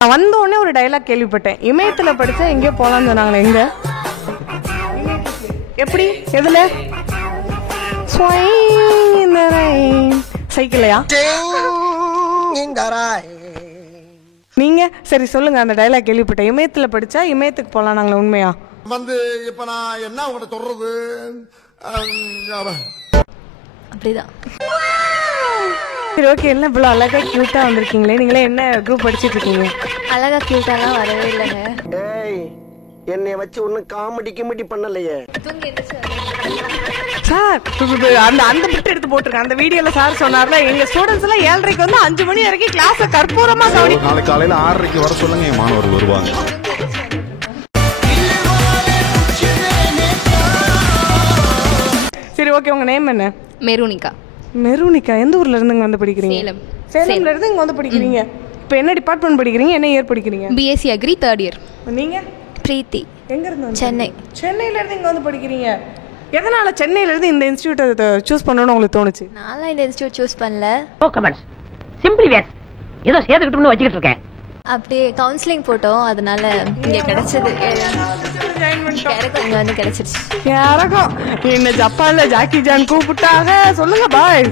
நான் வந்த உடனே ஒரு டைலாக் கேள்விப்பட்டேன், இமயத்துல படிச்சா எங்கேயோ போலான்னு சொன்னாங்களே, எங்க எப்படி எதுல சைக்கிளையா நீங்க சரி சொல்லுங்க, அந்த டைலாக் கேள்விப்பட்டேன், இமயத்துல படிச்சா இமயத்துக்கு போலாம் நாங்களே, உண்மையா? இப்ப நான் என்ன உங்கள்கிட்ட சொல்றது, அப்படிதான். சரி ஓகே, என்ன இவ்வளோ அழகா கியூட்டா வந்திருக்கீங்களே, நீங்களே என்ன குரூப் படிச்சுட்டு இருக்கீங்க? அழகா கியூட்டாலாம் வரவே இல்லைங்க. என்னைய வச்சு ஒன்னும் காமெடி கிமெடி பண்ணலையே சார். அந்த அந்த பிட் எடுத்து போட்டிருக்கேன், அந்த வீடியோல சார் சொன்னார்ல, எங்க ஸ்டூடெண்ட்ஸ் எல்லாம் 7:30 வந்து 5 மணி வரைக்கும் கிளாஸ் கற்பூரமா கவனி. நாளைக்கு காலையில 6:30 வர சொல்லுங்க, என் மாணவர் வருவாங்க. சரி ஓகே, உங்க நேம் என்ன? மெருனிகா. மெருனிகா. எந்த ஊர்ல இருந்து இங்க வந்து படிக்கிறீங்க? சேலம். சேலம்ல இருந்து இங்க வந்து படிக்கிறீங்க. இப்போ என்ன டிபார்ட்மெண்ட் படிக்கிறீங்க, என்ன இயர் படிக்கிறீங்க? BSc agri 3rd year. நீங்க? பிரீத்தி. எங்க இருந்து? சென்னை. சென்னையில இருந்து இங்க வந்து படிக்கிறீங்க. எதனால சென்னையில இருந்து இந்த இன்ஸ்டிடியூட்டை சூஸ் பண்ணணும்னு உங்களுக்கு தோணுச்சு? நான் இந்த இன்ஸ்டிடியூட் சூஸ் பண்ணல. நோ கமெண்ட்ஸ், சிம்பிளி வேர், ஏதோ சேர்த்துக்கிட்டோம்னு வச்சுக்கிட்டு இருக்கேன். அப்படியே கவுன்சிலிங் போட்டோம், அதனால இங்க கிடைச்சது, எனக்கு இங்க வந்து கிடைச்சிருச்சு. யாரகம் என்ன ஜப்பான்ல ஜாக்கி ஜான் கூப்பிட்டாங்க, சொல்லுங்க பாய்.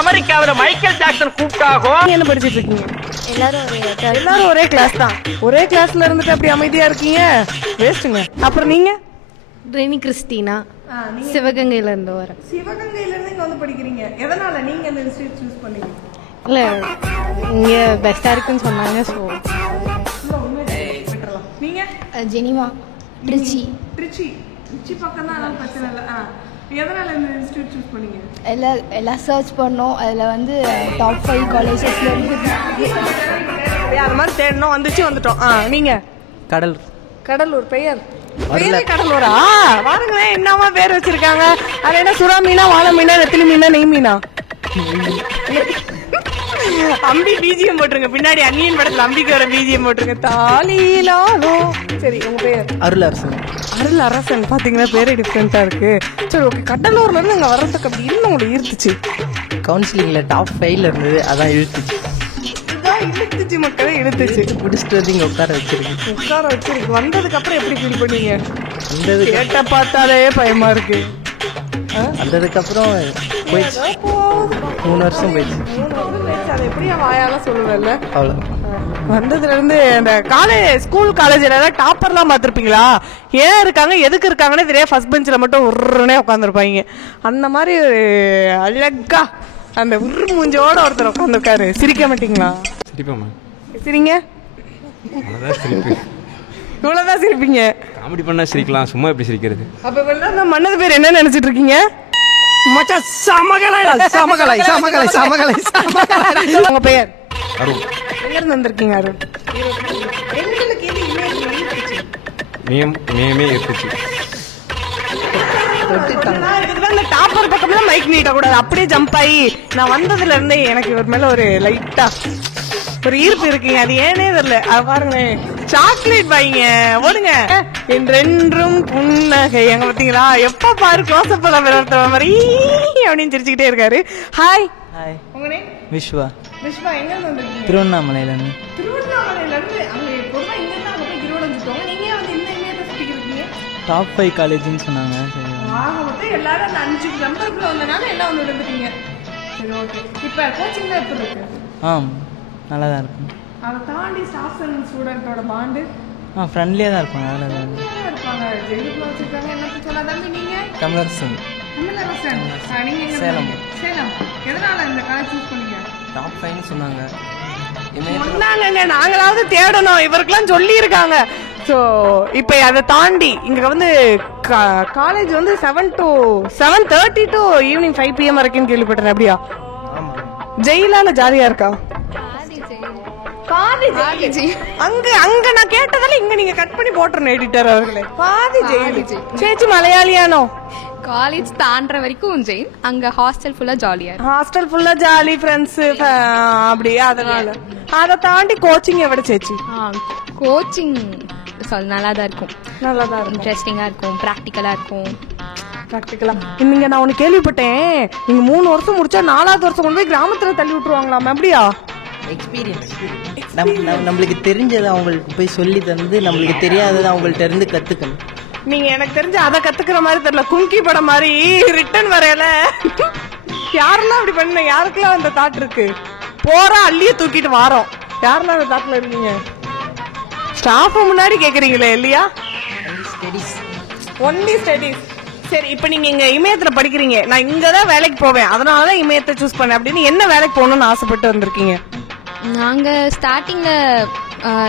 அமெரிக்காவில மைக்கேல் ஜாக்சன் கூப்பிட்டாகோ. என்ன படிச்சிட்டு இருக்கீங்க? எல்லாரும் ஒரே கிளாஸ் தான். ஒரே கிளாஸ்ல இருந்துட்டு அப்படி அமைதியா இருக்கீங்க, வேஸ்ட்டுங்க. அப்புறம் நீங்க? ரெனி கிறிஸ்டினா, சிவகங்கையில இருந்து வரேன். சிவகங்கையில இருந்து இங்க வந்து படிக்கிறீங்க. எதனால நீங்க இந்த இன்ஸ்டிடியூட் சூஸ் பண்ணீங்க? இல்ல இங்க பெஸ்டா இருக்குன்னு சொன்னாங்க. ஸோ நீங்க? ஜெனிவா. ட்ரிச்சி. ட்ரிச்சி பக்கம் தான், அதனால பிரச்சனை இல்லை. எதனால இந்த இன்ஸ்டிடியூட் சூஸ் பண்ணீங்க? எல்லாம் சர்ச் பண்ணோம், அதில் வந்து டாப் 5 காலேஜஸ்ல இருக்குது. அது மாதிரி தேடணும், வந்துட்டோம். நீங்க? கடலூர். பெயர் கடலூரா? வாருங்களேன், என்னமா பேர் வச்சிருக்காங்க. அது என்ன, சுறா மீனா, வாழை மீனா, நெத்திலி மீனா, நெய் மீனா? அம்பி பிஜிஎம் போட்டுருங்க பின்னாடி, அன்னியன் படத்துல அம்பிக்கு வர பிஜிஎம் போட்டுருங்க. தாலிலாலோ. சரி, உங்க பேர்? அருளரசன். பாத்தீங்கன்னா பேரே டிஃப்ரெண்டா இருக்கு. சரி ஓகே, கடலூர்ல இருந்து இங்க வர்றதுக்கு அப்படி இன்னும் உங்களுக்கு ஈர்த்துச்சு? கவுன்சிலிங்ல டாப் 5ல இருந்தது, அதான் இழுத்துச்சு. மக்களே இழுத்துச்சு. பிடிச்சிட்டு வந்து இங்க உட்கார வச்சிருக்கு. வந்ததுக்கு அப்புறம் எப்படி ஃபீல் பண்ணீங்க? கேட்ட பார்த்தாலே பயமா இருக்கு. வந்ததுக்கு அப்புறம் போயிடுச்சு, 3 வருஷம் போயிடுச்சு. அதை எப்படியா வாயால சொல்லுவேன்ல. அவ்வளோ வந்ததுல இருந்து அந்த ஸ்கூல் காலேஜ்ல டாப்பர்லாம் பார்த்துருப்பீங்களா? ஏன் இருக்காங்க, எதுக்கு இருக்காங்கன்னு தெரியாது, ஃபர்ஸ்ட் பெஞ்சில் மட்டும் உருன்னே உட்காந்துருப்பாங்க. அந்த மாதிரி அழகா அந்த உரு மூஞ்சோட ஒருத்தர் உட்காந்துருக்காரு. சிரிக்க மாட்டீங்களா? சிரிங்க. இவ்வளவுதான் சிரிப்பீங்க? காமெடி பண்ணா சிரிக்கலாம், சும்மா எப்படி சிரிக்கிறது? அப்ப மன்னது பேர் என்ன நினைச்சிட்டு இருக்கீங்க? உங்க பெயர்? அருண். எங்க வந்திருக்கீங்க? அருண். நேமே இருந்துச்சு. டாப்பர் பக்கம்ல மைக் நீட்ட கூடாது, அப்படியே ஜம்ப் ஆகி நான் வந்ததுல இருந்தே எனக்கு இவர் மேல ஒரு லைட்டா ஒரு ஈர்ப்பு இருக்குங்க. அது ஏனே தெரியல. பாருங்க, சாக்லேட் வாங்க ஓடுங்க. என்றென்றும் புன்னகை. எங்க பாத்தீங்களா, எப்ப பாரு க்ளோஸ்அப் மாதிரி அப்படின்னு சிரிச்சுக்கிட்டே இருக்காரு. ஹாய். உங்க நேம்? விஸ்வா. விஸ்வா, எங்க இருந்து வந்திருக்கீங்க? திருவண்ணாமலையில இருந்து. திருவண்ணாமலையில இருந்து அங்க பொதுவா இங்க இருந்து அங்க போய் திருவண்ணாமலை. நீங்க வந்து இந்த இமயத்தை சுத்திட்டு இருக்கீங்க? டாப் 5 காலேஜ்னு சொன்னாங்க. எல்லாரும் அந்த 5 நம்பருக்குள்ள வந்தனால எல்லாம் வந்து விழுந்துட்டீங்க. சரி ஓகே, இப்ப கோச்சிங்ல எப்படி இருக்கு? நல்லா தான் இருக்கும். அதை தாண்டி ஸ்டாஃப் அண்ட் ஸ்டூடெண்டோட பாண்டு ஃப்ரெண்ட்லியாக தான் இருப்பாங்க. அதில் இருப்பாங்க. ஜெயிலுக்குள்ள வச்சிருக்காங்க. என்ன சொல்லலாம் தம்பி? நீங்க? தமிழரசன். நீங்க? சேலம். சேலம். எதனால இந்த காலேஜ் சூஸ் பண்ணீங்க? டாப் 5னு சொன்னாங்க. நாங்களாவது தேடணும், இவருக்கெல்லாம் சொல்லி இருக்காங்க. ஸோ இப்போ அதை தாண்டி இங்க வந்து காலேஜ் வந்து 7:30 to ஈவினிங் 5 PM வரைக்கும் கேள்விப்பட்டேன். அப்படியா? ஜெயிலால ஜாலியா இருக்கா? அங்க நான் கேட்டதால இங்க நீங்க கட் பண்ணி போட்டுறணும் எடிட்டர் அவர்களே. பாதி ஜெயில். சேச்சி மலையாளியானோ? காலேஜ் தாண்டற வரைக்கும் ஜெயின், அங்க ஹாஸ்டல் ஃபுல்லா ஜாலியா. ஹாஸ்டல் ஃபுல்லா ஜாலி, ஃப்ரெண்ட்ஸ் அப்படியே. அதனால அதை தாண்டி கோச்சிங் எவ்வளவு சேச்சி? கோச்சிங் நல்லா தான் இருக்கும். நல்லா தான் இன்ட்ரெஸ்டிங்கா இருக்கும், ப்ராக்டிக்கலா இருக்கும். நீங்க நான் ஒண்ணு கேள்விப்பட்டேன், நீங்க 3 வருஷம் முடிச்சா 4வது வருஷம் கொண்டு போய் கிராமத்துல தள்ளி விட்டுருவாங்களாம். அப்படியா? எக்ஸ்பீரியன்ஸ் நம்மளுக்கு தெரிஞ்சதை அவங்களுக்கு போய் சொல்லி தந்து நம்மளுக்கு தெரியாததை அவங்கள்ட்ட இருந்து கத்துக்கணும். நீங்க எனக்கு தெரிஞ்ச அதை கத்துக்கிற மாதிரி தெரியல, கும்கி படம் மாதிரி ரிட்டர்ன் வரையல. யாரெல்லாம் அப்படி பண்ண, யாருக்கெல்லாம் அந்த தாட் இருக்கு? போறா அள்ளிய தூக்கிட்டு வாரோம், யாரெல்லாம் அந்த தாட்ல இருக்கீங்க? ஸ்டாஃப் முன்னாடி கேக்குறீங்களே இல்லையா? Only studies. சரி, இப்ப நீங்க இங்க இமயத்துல படிக்கிறீங்க, நான் இங்கதான் வேலைக்கு போவேன் அதனாலதான் இமயத்தை சூஸ் பண்ணேன் அப்படின்னு என்ன வேலைக்கு போகணும்னு ஆசைப்பட்டு வந்திருக்கீங்க? நாங்க ஸ்டார்டிங்ல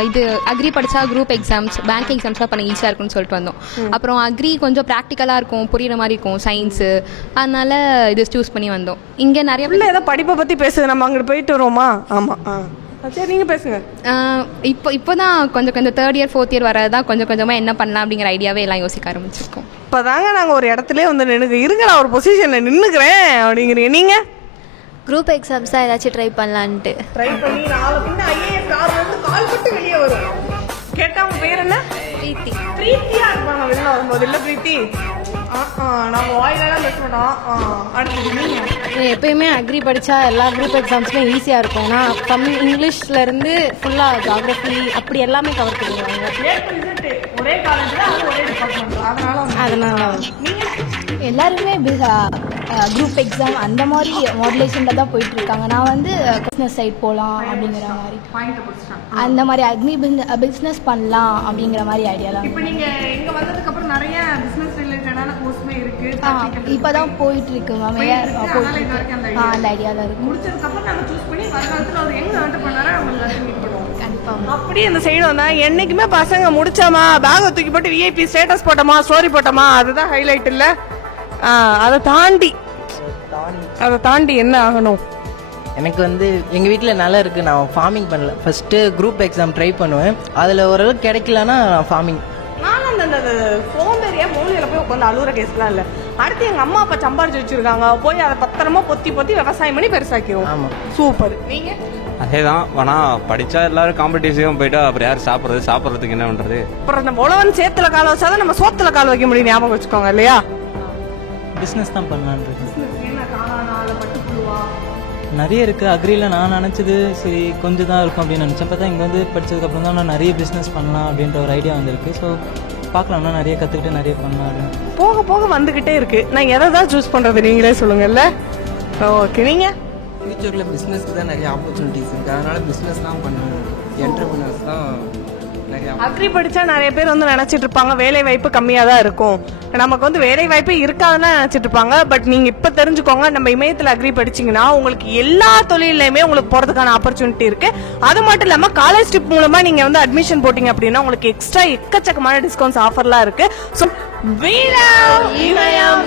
இது அக்ரி படிச்சா குரூப் எக்ஸாம்ஸ், பேங்க் எக்ஸாம்ஸ்லாம் பண்ண ஈஸியா இருக்கும்னு சொல்லிட்டு வந்தோம். அப்புறம் அக்ரி கொஞ்சம் ப்ராக்டிக்கலா இருக்கும், புரியுற மாதிரி இருக்கும் சயின்ஸ், அதனால இது சூஸ் பண்ணி வந்தோம். இங்க நிறைய இல்ல ஏதோ படிப்பை பத்தி பேசுது, நம்ம அங்கிட்டு போயிட்டு வருவோமா? ஆமா, சரி நீங்க பேசுங்க. இப்போதான் கொஞ்சம் கொஞ்சம் 3rd year 4th year வரதான் கொஞ்சம் கொஞ்சமா என்ன பண்ணலாம் அப்படிங்கிற ஐடியாவே எல்லாம் யோசிக்க ஆரம்பிச்சிருக்கோம். இப்பதாங்க நாங்க ஒரு இடத்துல வந்து இருங்க, நான் ஒரு பொசிஷன்ல நின்னுக்கிறேன் அப்படிங்கிறீங்க. நீங்க குரூப் எக்ஸாம்ஸ் தான் ஏதாச்சும் ட்ரை பண்ணலான்ட்டு ட்ரை பண்ணி நாலு பின்ன ஐஏஎஸ் கால் வந்து கால் பட்டு வெளியே வரும். கேட்டா உங்க பேர் என்ன? பிரீத்தி. பிரீத்தியா இருப்பாங்க வெளில வரும்போது. இல்ல பிரீத்தி, நாங்க வாயிலெல்லாம் பேச மாட்டோம். அடுத்து நீங்க எப்பயுமே அக்ரி படித்தா எல்லா குரூப் எக்ஸாம்ஸுமே ஈஸியாக இருக்கும். நான் தமிழ் இங்கிலீஷ்ல இருந்து ஃபுல்லாக ஜியாகிரஃபி அப்படி எல்லாமே கவர் பண்ணிடுவாங்க. ஒரே காலேஜ்ல ஒரே டிபார்ட்மெண்ட், அதனால எல்லாருமே குரூப் எக்ஸாம் அந்த மாதிரி மாடுலேஷன்ல தான் போயிட்டு இருக்காங்க. நான் வந்து பிஸ்னஸ் சைட் போகலாம் அப்படிங்கிற மாதிரி, அந்த மாதிரி அக்னி பிஸ்னஸ் பண்ணலாம் அப்படிங்கிற மாதிரி ஐடியா தான். இப்போ நீங்க இங்க வந்ததுக்கு அப்புறம் நிறைய பிசினஸ் ரிலேட்டடான கோர்ஸ்மே இருக்கு, இப்பதான் போயிட்டு இருக்கு மேம். போயிட்டு இருக்கு, அந்த ஐடியா தான் இருக்கு. முடிச்சதுக்கு அப்புறம் நம்ம சூஸ் பண்ணி வருங்காலத்துல ஒரு எங்க ஆண்டர்பிரனரா அவங்களை மீட் பண்ணுவோம். அப்படியே இந்த சைடு வந்தா என்னைக்குமே பசங்க முடிச்சாமா பேக தூக்கி போட்டு விஐபி ஸ்டேட்டஸ் போட்டோமா ஸ்டோரி போட்டோமா அதுதான் ஹைலைட் இல்ல. அதை தாண்டி என்ன ஆகணும்? எனக்கு வந்து எங்கள் வீட்டில் நல்லா இருக்குது, நான் ஃபார்மிங் பண்ணல. ஃபஸ்ட்டு குரூப் எக்ஸாம் ட்ரை பண்ணுவேன், அதில் ஓரளவுக்கு கிடைக்கலன்னா ஃபார்மிங். நானும் அந்த சோம்பேறியா மூலையில போய் உட்காந்து அழுகுற கேஸ்லாம் இல்லை. அடுத்து எங்கள் அம்மா அப்பா சம்பாரிச்சு வச்சிருக்காங்க, போய் அதை பத்திரமா பொத்தி பொத்தி விவசாயம் பண்ணி பெருசாக்கிடுவோம். ஆமாம், சூப்பர். நீங்க அதேதான். ஆனால் படித்தா எல்லாரும் காம்படிட்டிவ் போயிட்டா அப்புறம் யார் சாப்பிட்றதுக்கு என்ன பண்ணுறது? அப்புறம் அந்த உழவன் சேத்துல கால் வச்சாதான் நம்ம சோத்துல கால் வைக்க முடியும், ஞாபகம் வச்சுக்கோங்க இல்லையா? பிஸ்னஸ் தான் பண்ணலான்னு நிறைய இருக்குது. அக்ரியில் நான் நினச்சது சரி கொஞ்சம் தான் இருக்கும் அப்படின்னு நினச்சேன். பார்த்தா இங்கே வந்து படித்ததுக்கப்புறம் தான் நான் நிறைய பிஸ்னஸ் பண்ணலாம் அப்படின்ற ஒரு ஐடியா வந்திருக்கு. ஸோ பார்க்கலாம்னா நிறைய கற்றுக்கிட்டு நிறைய பண்ணலாம். போக போக வந்துக்கிட்டே இருக்கு. நான் எதை தான் சூஸ் பண்ணுறது நீங்களே சொல்லுங்கல்ல. ஓகே, நீங்கள் ஃபியூச்சரில் பிஸ்னஸ்க்கு தான் நிறைய ஆப்பர்ச்சுனிட்டிஸ் இருக்குது, அதனால் பிஸ்னஸ் தான் பண்ணுவேன். என்டர்பிரினர்ஸ் தான் நிறைய. அக்ரி படிச்சா நிறைய பேர் வந்து நினைச்சிட்டு இருப்பாங்க வேலை வாய்ப்பு கம்மியா தான் இருக்கும், நமக்கு வந்து வேலை வாய்ப்பு இருக்காதுன்னு நினைச்சிட்டு இருப்பாங்க. பட் நீங்க இப்ப தெரிஞ்சுக்கோங்க, நம்ம இமயத்துல அக்ரி படிச்சீங்கன்னா உங்களுக்கு எல்லா தொழிலையுமே உங்களுக்கு போறதுக்கான ஆப்பர்ச்சுனிட்டி இருக்கு. அது மட்டும் இல்லாம காலேஜ் ட்ரிப் மூலமா நீங்க வந்து அட்மிஷன் போட்டீங்க அப்படின்னா உங்களுக்கு எக்ஸ்ட்ரா எக்கச்சக்கமான டிஸ்கவுண்ட்ஸ் ஆஃபர்லாம் இருக்கு. ஸோ இமயம்